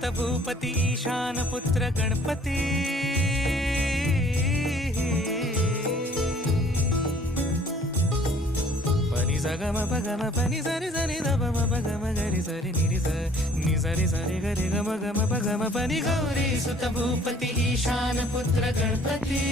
सुत भूपती ईशान पुत्र गणपती पनि सगम पगम पनि सरि सरि दप म पगम गरि सरि नि सरि सरि गरि गम गम पगम पनि गौरी सुत भूपती ईशान पुत्र गणपती